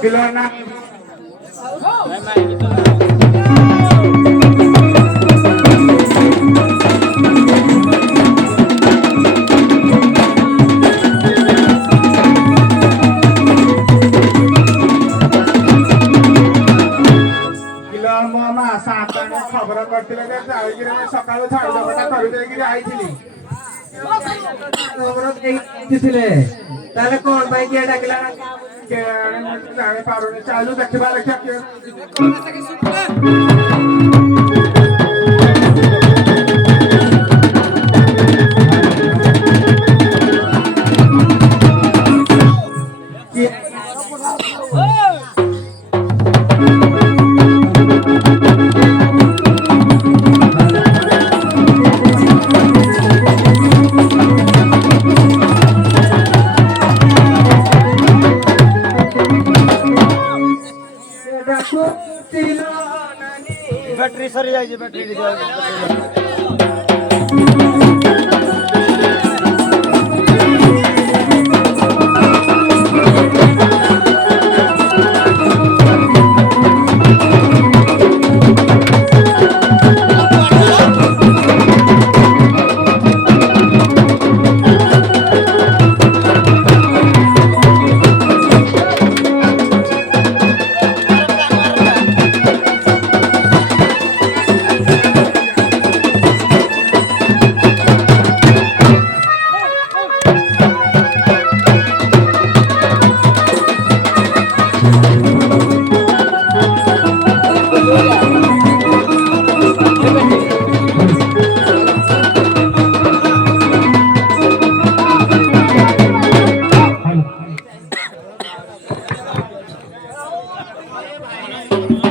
kilo ना खबर करते सकाल छाड़ जगटा कर आईली ताले कौन भाई किए डाकिला के जाने पारुनी चालू देखबा लखिया के बैटरी सरी जाए बैटरी